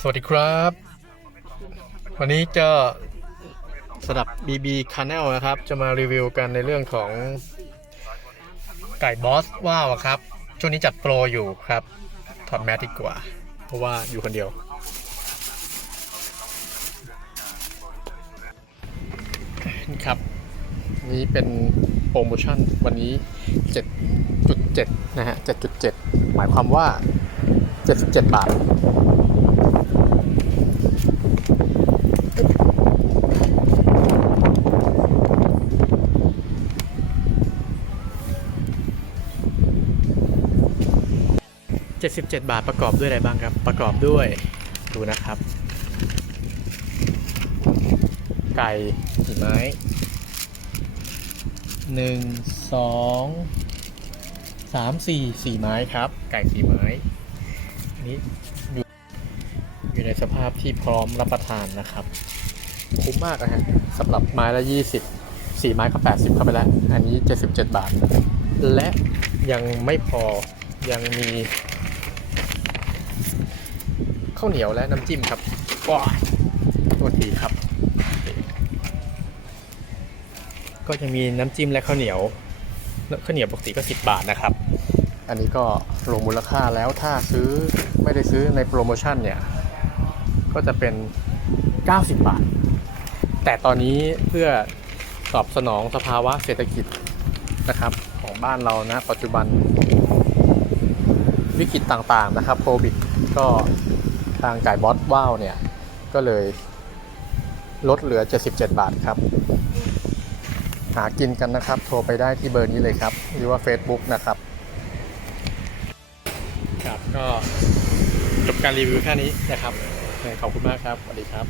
สวัสดีครับ วันนี้จะสำหรับ BB Channel นะครับ จะมารีวิวกันในเรื่องของไก่บอสว้าวครับ ช่วงนี้จัดโปรอยู่ครับ ถอดแมสดีกว่า เพราะว่าอยู่คนเดียว นี่ครับ นี่เป็นโปรโมชั่นวันนี้ 7.7 นะฮะ 7.7 หมายความว่า 77 บาท 77 บาทประกอบด้วยอะไรบ้างครับ ประกอบด้วยดูนะครับ ไก่กี่ไม้หนึ่งสองสามสี่สี่ไม้ครับ ไก่สี่ไม้อันนี้อยู่อยู่ในสภาพที่พร้อมรับประทานนะครับ คุ้มมากนะฮะสำหรับไม้ละ20สี่ไม้ก็80เข้าไปแล้ว อันนี้77บาท และยังไม่พอยังมี ข้าวเหนียวและน้ำจิ้มครับว้ายโทษทีครับ ก็จะมีน้ำจิ้มและข้าวเหนียวข้าวเหนียวปกติก็ 10 บาทนะครับ อันนี้ก็รวมมูลค่าแล้วถ้าซื้อไม่ได้ซื้อในโปรโมชั่นเนี่ย ก็จะเป็น 90 บาท แต่ตอนนี้เพื่อตอบสนองสภาวะเศรษฐกิจนะครับ ของบ้านเรานะปัจจุบันวิกฤตต่างๆนะครับโควิด ก็ทางไก่บอสว้าวเนี่ย ก็เลยลดเหลือ 77 บาทครับ หากินกันนะครับ โทรไปได้ที่เบอร์นี้เลยครับ หรือว่า Facebook นะครับ ครับก็จบการรีวิวแค่นี้นะครับ ขอบคุณมากครับ สวัสดีครับ